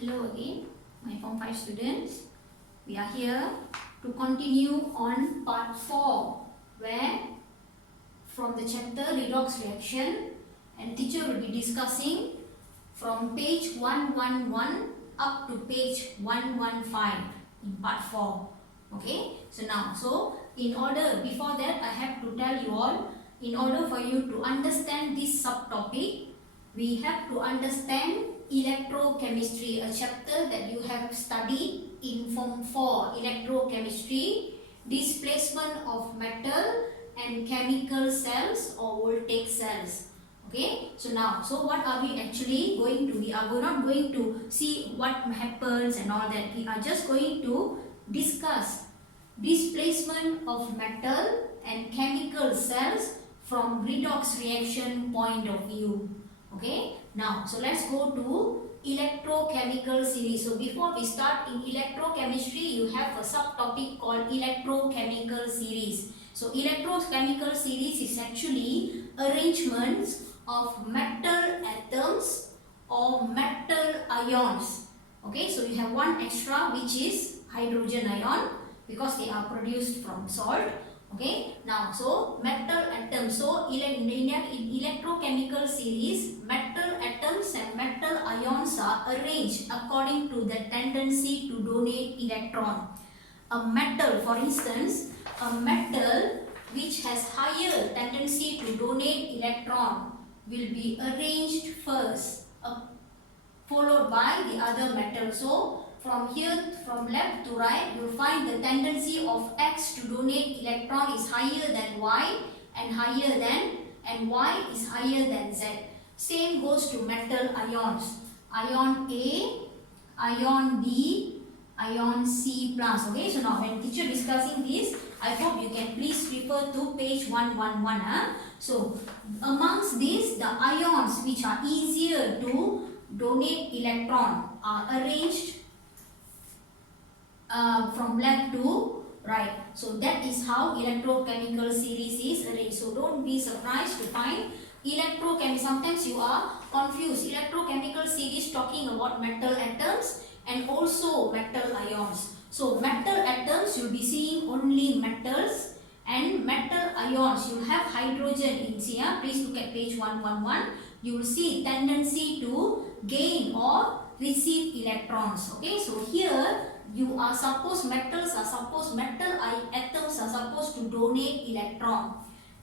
Hello again, my Form 5 students. We are here to continue on part 4, where from the chapter Redox reaction, and teacher will be discussing from page 111 up to page 115 in part 4. Okay, so in order, before that I have to tell you all, in order for you to understand this subtopic, we have to understand electrochemistry, a chapter that you have studied in Form 4, electrochemistry, displacement of metal and chemical cells or voltaic cells. Okay, so what are we actually going to? We are not going to see what happens and all that. We are just going to discuss displacement of metal and chemical cells from redox reaction point of view. Okay, so let's go to electrochemical series. So before we start in electrochemistry, you have a subtopic called electrochemical series. So electrochemical series is actually arrangements of metal atoms or metal ions. Okay, so you have one extra, which is hydrogen ion, because they are produced from salt. Okay, so metal atoms. So in electrochemical series, metal atoms and metal ions are arranged according to the tendency to donate electron. A metal, for instance, a metal which has higher tendency to donate electron will be arranged first, followed by the other metal. So from here, from left to right, you will find the tendency of X to donate electron is higher than Y and Y is higher than Z. Same goes to metal ions. Ion A, ion B, ion C plus. Okay, so now when teacher discussing this, I hope you can please refer to page 111. So amongst these, the ions which are easier to donate electron are arranged from left to right. So that is how electrochemical series is arranged. So don't be surprised to find electrochemical. Sometimes you are confused. Electrochemical series talking about metal atoms and also metal ions. So metal atoms, you'll be seeing only metals, and metal ions, you have hydrogen in here. Please look at page 111. You will see tendency to gain or receive electrons. Okay, so here you are supposed, metal atoms are supposed to donate electron.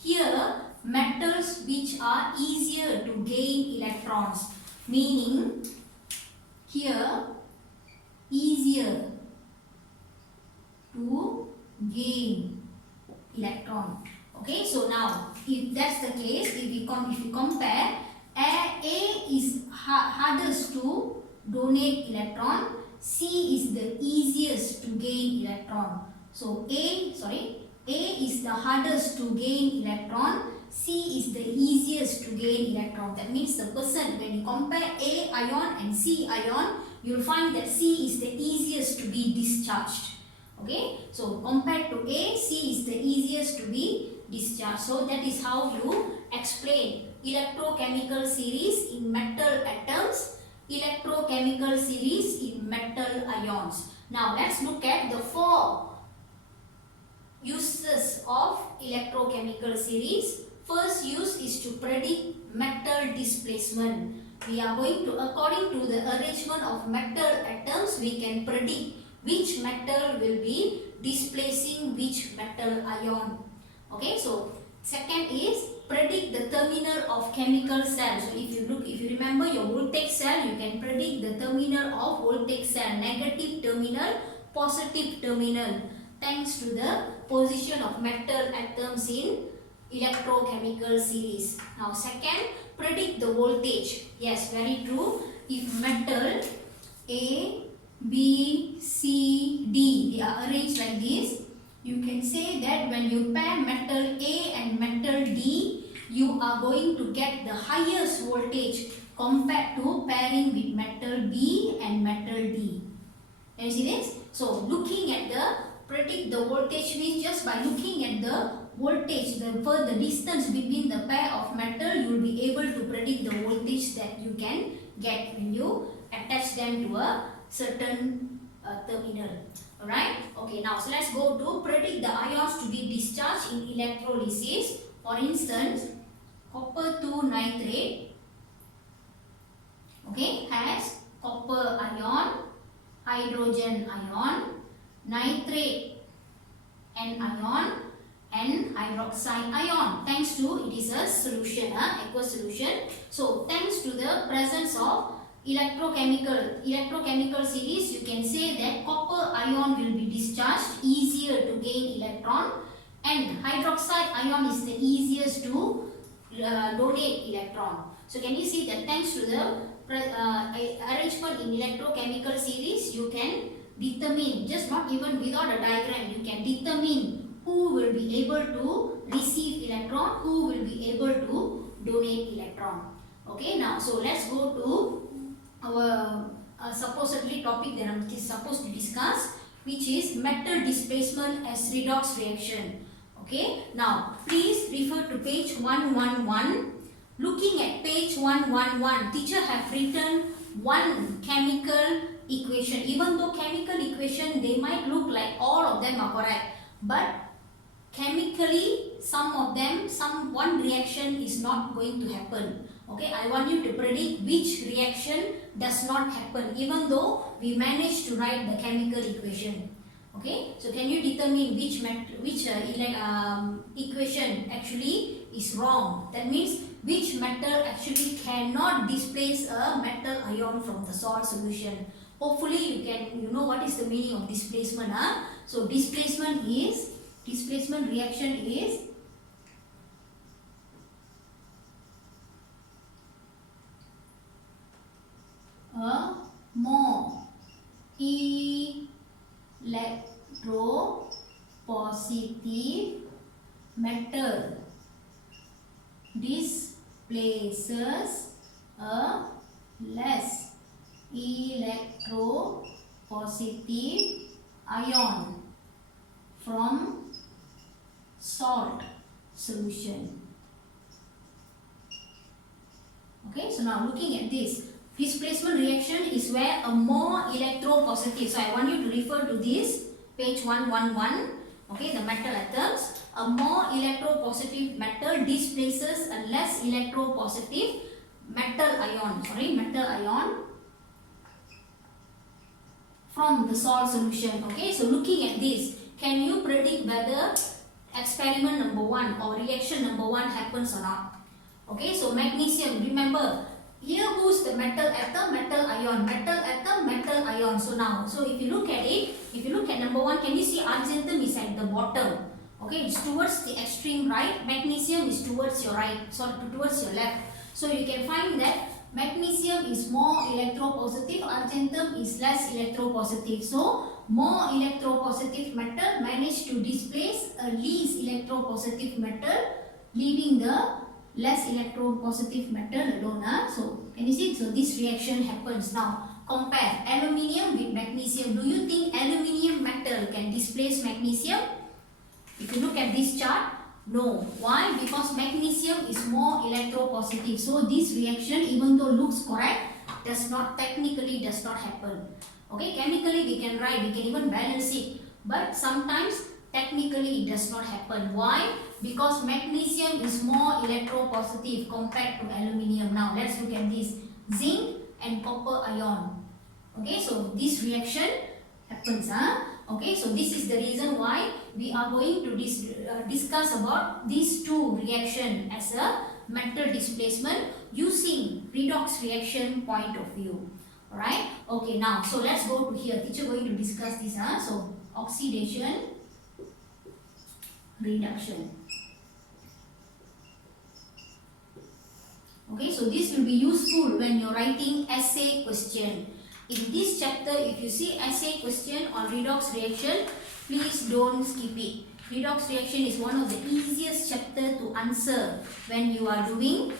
Here metals which are easier to gain electrons, meaning here easier to gain electron. Okay, so now if that's the case, if you compare, A is hardest to donate electron, C is the easiest to gain electron. So A is the hardest to gain electron, C is the easiest to gain electron. That means the person, when you compare A ion and C ion, you will find that C is the easiest to be discharged. Okay, so compared to A, C is the easiest to be discharged. So that is how you explain electrochemical series in metal atoms, electrochemical series in metal ions. Now let's look at the 4 uses of electrochemical series. First use is to predict metal displacement. We are going to, according to the arrangement of metal atoms, we can predict which metal will be displacing which metal ion. Okay, so second is predict the terminal of chemical cell. So if you remember your voltaic cell, you can predict the terminal of voltaic cell, negative terminal, positive terminal, thanks to the position of metal atoms in electrochemical series. Now second, predict the voltage. Yes, very true. If metal A, B, C, D, they are arranged like this, you can say that when you pair metal A and metal D, you are going to get the highest voltage compared to pairing with metal B and metal D. Can you see this? So looking at the predict the voltage means just by looking at the voltage, the distance between the pair of metal, you will be able to predict the voltage that you can get when you attach them to a certain terminal. Alright, okay, now so let's go to predict the ions to be discharged in electrolysis. For instance, copper 2 nitrate, okay, has copper ion, hydrogen ion, nitrate anion, and hydroxide ion. Thanks to it is a solution, aqueous solution. So thanks to the presence of electrochemical series, you can say that copper ion will be discharged easier to gain electron, and hydroxide ion is the easiest to donate electron. So can you see that thanks to the arrangement in electrochemical series, you can determine, just not even without a diagram, you can determine who will be able to receive electron, who will be able to donate electron. Okay, now so let's go to our supposedly topic that I'm supposed to discuss, which is metal displacement as redox reaction. Okay, now please refer to page 111. Looking at page 111, teacher have written one chemical equation. Even though chemical equation, they might look like all of them are correct, but chemically some of them, one reaction is not going to happen. Okay, I want you to predict which reaction does not happen, even though we managed to write the chemical equation. Okay, so can you determine which equation actually is wrong? That means which metal actually cannot displace a metal ion from the salt solution. Hopefully you know what is the meaning of displacement. So displacement reaction is a more electropositive metal displaces a less electropositive ion from salt solution. Okay, so now looking at this, displacement reaction is where a more electropositive, so I want you to refer to this page 111, okay, the metal atoms. A more electropositive metal displaces a less electropositive metal ion from the salt solution. Okay, so looking at this, can you predict whether experiment number 1 or reaction number 1 happens or not? Okay, so magnesium, remember, here who's the metal atom? Metal ion. Metal atom, metal ion. So now, so if you look at it, if you look at number 1, can you see argentum is at the bottom? Okay, it's towards the extreme right. Magnesium is towards your right, sorry, towards your left. So you can find that magnesium is more electropositive, argentum is less electropositive. So more electropositive metal managed to displace a least electropositive metal, leaving the less electropositive metal alone. So can you see? So this reaction happens. Now compare aluminium with magnesium. Do you think aluminium metal can displace magnesium? If you look at this chart, no. Why? Because magnesium is more electropositive. So this reaction, even though looks correct, technically does not happen. Okay, chemically we can write, we can even balance it, but sometimes technically it does not happen. Why? Because magnesium is more electropositive compared to aluminium. Now let's look at this, zinc and copper ion. Okay, so this reaction happens. Okay, so this is the reason why we are going to discuss about these two reactions as a metal displacement using redox reaction point of view. Alright, okay, now so let's go to here. Teacher going to discuss this. So oxidation, reduction. Okay, so this will be useful when you're writing essay question. In this chapter, if you see essay question on redox reaction, please don't skip it. Redox reaction is one of the easiest chapter to answer when you are doing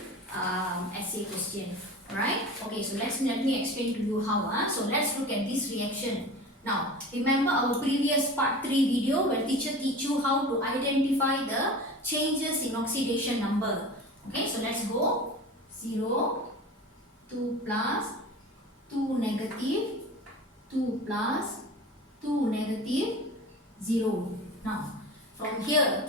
essay question. Alright, okay, so let me explain to you how. So let's look at this reaction. Now, remember our previous part 3 video where teacher teach you how to identify the changes in oxidation number. Okay, so let's go. 0, 2 plus, 2 negative, 2 plus, 2 negative, 0. Now, from here,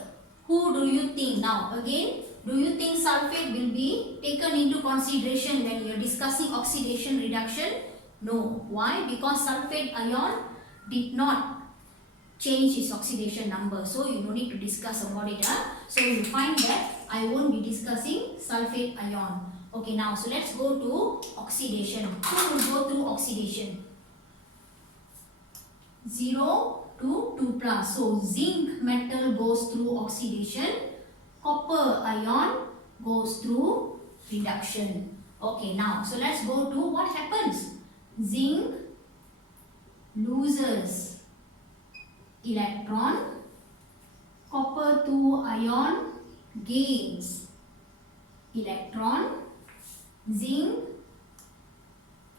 who do you think? Now, again, do you think sulfate will be taken into consideration when you are discussing oxidation reduction? No. Why? Because sulfate ion did not change its oxidation number. So, you don't need to discuss about it. So, you find that I won't be discussing sulfate ion. Okay, now, so let's go to oxidation. Who will go through oxidation? 0 to 2 plus. So, zinc metal goes through oxidation. Copper ion goes through reduction. Okay, now, so let's go to what happens. Zinc loses electron. Copper 2 ion gains electron. Zinc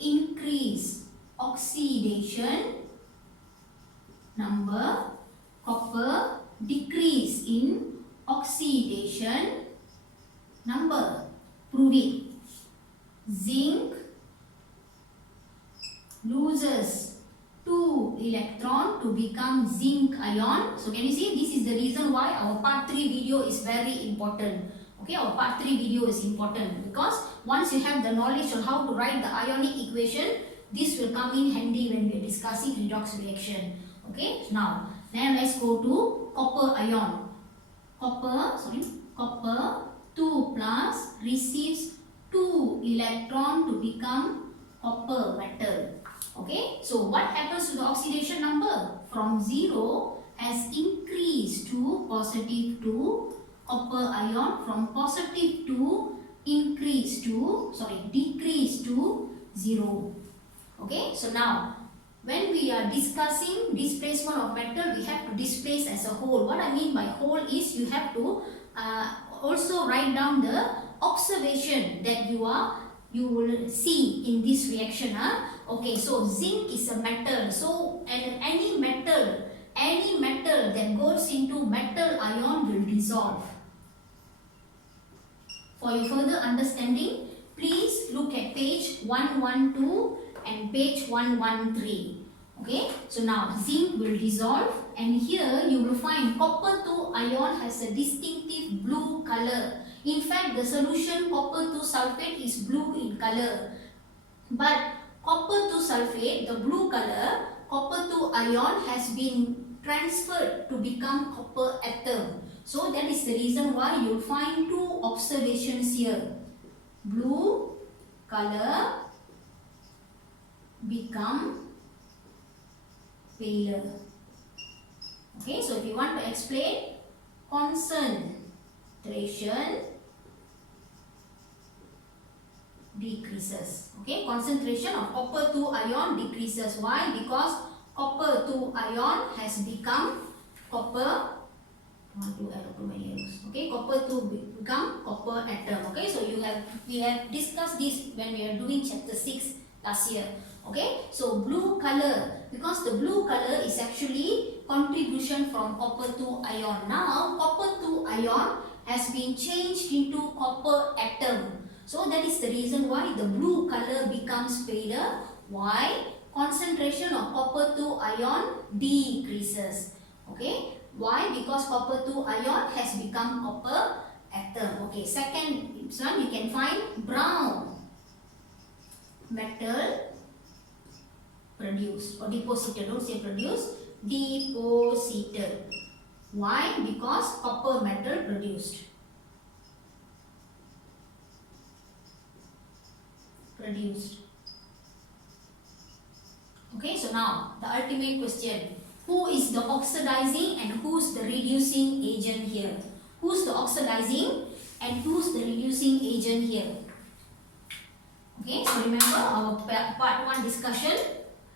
increase oxidation number. Copper decrease in oxidation number. Prove it. Zinc loses 2 electron to become zinc ion. So can you see, this is the reason why our part 3 video is very important. Okay, our part 3 video is important because once you have the knowledge on how to write the ionic equation, this will come in handy when we are discussing redox reaction. Okay, now let's go to copper ion. Copper 2 plus receives 2 electron to become copper metal. Okay, so what happens to the oxidation number? From 0 has increased to positive 2. Copper ion from positive 2 decrease to 0. Okay, so now when we are discussing displacement of metal, we have to displace as a whole. What I mean by whole is you have to also write down the observation that you will see in this reaction. Okay, so zinc is a metal. So any metal that goes into metal ion will dissolve. For your further understanding, please look at page 112 and page 113. Okay, so now zinc will dissolve, and here you will find copper 2 ion has a distinctive blue color. In fact, the solution copper 2 sulfate is blue in color. But copper 2 sulfate, the blue color, copper 2 ion has been transferred to become copper atom. So that is the reason why you will find two observations here. Blue color become paler. Okay, so if you want to explain, concentration decreases. Okay, concentration of copper 2 ion decreases. Why? Because copper 2 ion has become copper. Okay, copper 2 become copper atom. Okay, so we have discussed this when we are doing chapter 6 last year. Okay, so blue color, because the blue color is actually contribution from copper 2 ion. Now copper 2 ion has been changed into copper atom. So that is the reason why the blue color becomes paler. Why? Concentration of copper 2 ion decreases. Okay, why? Because copper 2 ion has become copper atom. Okay, second one you can find brown metal produced or deposited. Don't say produced, deposited. Why? Because copper metal produced. Okay, so now the ultimate question. Who is the oxidizing and who's the reducing agent here? Who's the oxidizing and who's the reducing agent here? Okay, so remember our part 1 discussion,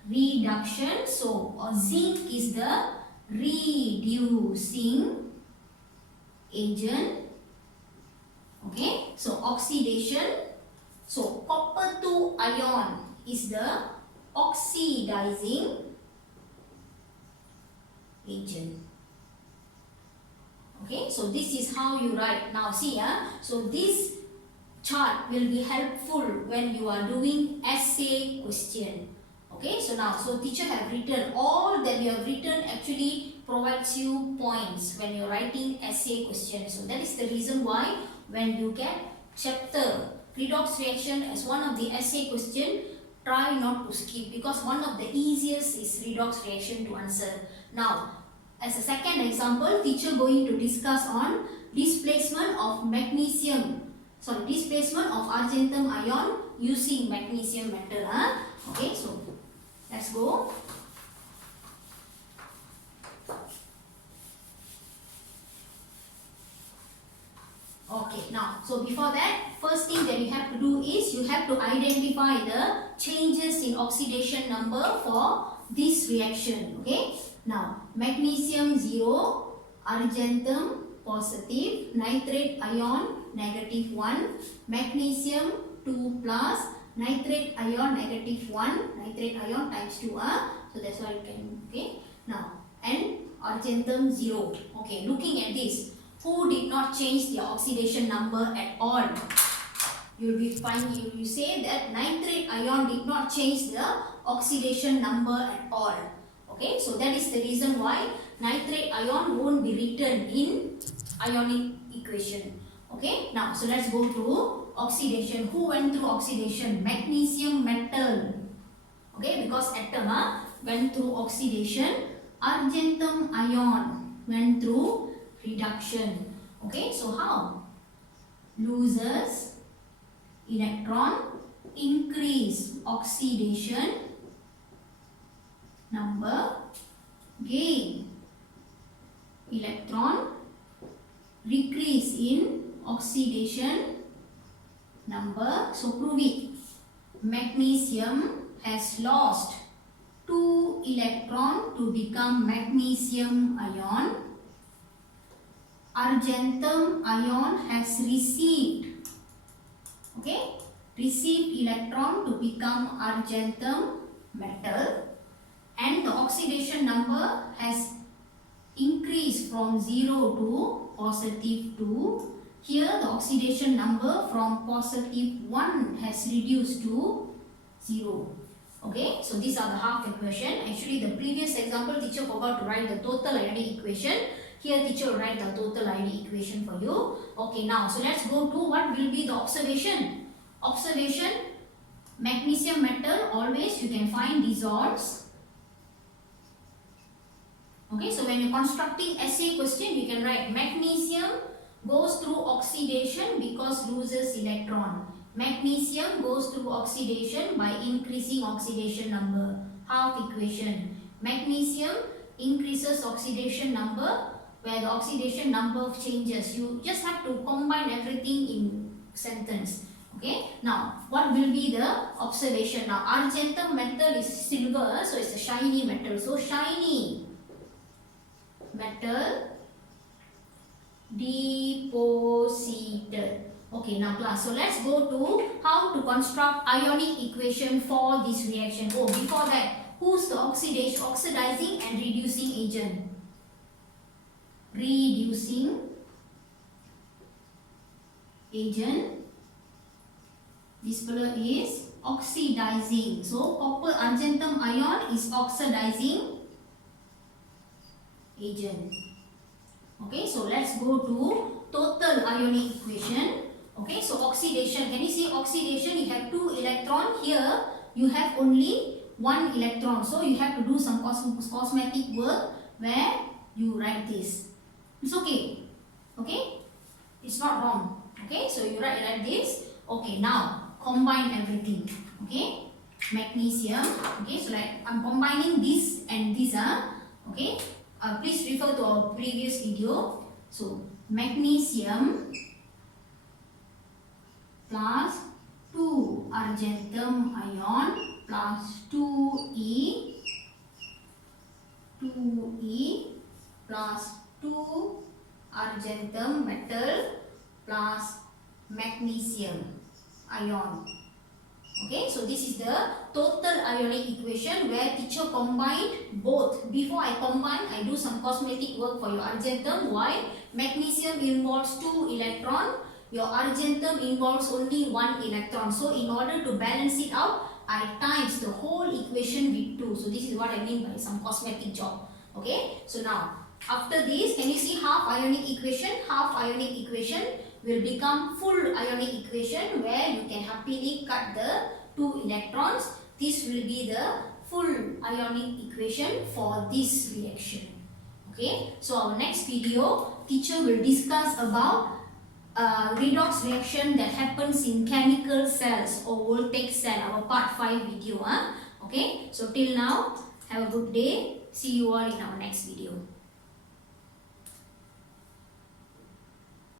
reduction. So zinc is the reducing agent. Okay, so oxidation. So copper 2 ion is the oxidizing agent. Okay, so this is how you write. Now see, so this chart will be helpful when you are doing essay question. Okay, so now, so teacher have written, all that you have written actually provides you points when you're writing essay question. So that is the reason why when you get chapter redox reaction as one of the essay question, try not to skip, because one of the easiest is redox reaction to answer. Now, as a second example, teacher going to discuss on displacement of displacement of argentum ion using magnesium metal. Okay, so let's go. Okay, now, so before that, first thing that you have to do is you have to identify the changes in oxidation number for this reaction. Okay, now magnesium 0, argentum positive, nitrate ion negative 1, magnesium 2 plus, nitrate ion negative 1, nitrate ion times 2. So that's why you can, okay, now, and argentum 0. Okay, looking at this, who did not change the oxidation number at all? You will be fine. You say that nitrate ion did not change the oxidation number at all. Okay, so that is the reason why nitrate ion won't be written in ionic equation. Okay, now, so let's go to oxidation. Who went through oxidation? Magnesium metal. Okay, because atom went through oxidation. Argentum ion went through reduction. Okay, so how? Loses electron, increase oxidation number, gain electron, decrease in oxidation number. So prove it. Magnesium has lost 2 electron to become magnesium ion. Argentum ion has received, okay, received electron to become argentum metal, and the oxidation number has increased from 0 to positive 2. Here the oxidation number from positive 1 has reduced to 0. Okay, so these are the half equation. Actually, the previous example teacher forgot to write the total ionic equation. Here teacher will write the total ionic equation for you. Okay, now, so let's go to what will be the observation. Observation, magnesium metal always you can find dissolves. Okay, so when you're constructing essay question, you can write magnesium goes through oxidation because loses electron. Magnesium goes through oxidation by increasing oxidation number. Half equation. Magnesium increases oxidation number where the oxidation number changes. You just have to combine everything in sentence. Okay, now what will be the observation? Now argentum metal is silver, so it's a shiny metal. So shiny metal deposited. Okay, now class, so let's go to how to construct ionic equation for this reaction. Oh, before that, who's the oxidizing and reducing agent? Reducing agent, this fellow is oxidizing. So copper argentum ion is oxidizing agent. Okay, so let's go to total ionic equation. Okay, so oxidation, can you see oxidation? You have 2 electron. Here you have only 1 electron. So you have to do some cosmetic work where you write this. It's okay. Okay, it's not wrong. Okay, so you write like this. Okay, now combine everything. Okay, magnesium. Okay, so like I'm combining this and this. Okay, please refer to our previous video. So magnesium plus 2 argentum ion plus 2E plus 2 argentum metal plus magnesium ion. Okay, so this is the total ionic equation where teacher combined both. Before I combine, I do some cosmetic work for your argentum. Why? Magnesium involves 2 electron. Your argentum involves only 1 electron. So in order to balance it out, I times the whole equation with 2. So this is what I mean by some cosmetic job. Okay. So now after this, can you see half ionic equation? Half ionic equation will become full ionic equation where you can happily cut the 2 electrons. This will be the full ionic equation for this reaction. Okay. So our next video, teacher will discuss about redox reaction that happens in chemical cells or voltaic cell, our part 5 video. Okay. So till now, have a good day. See you all in our next video.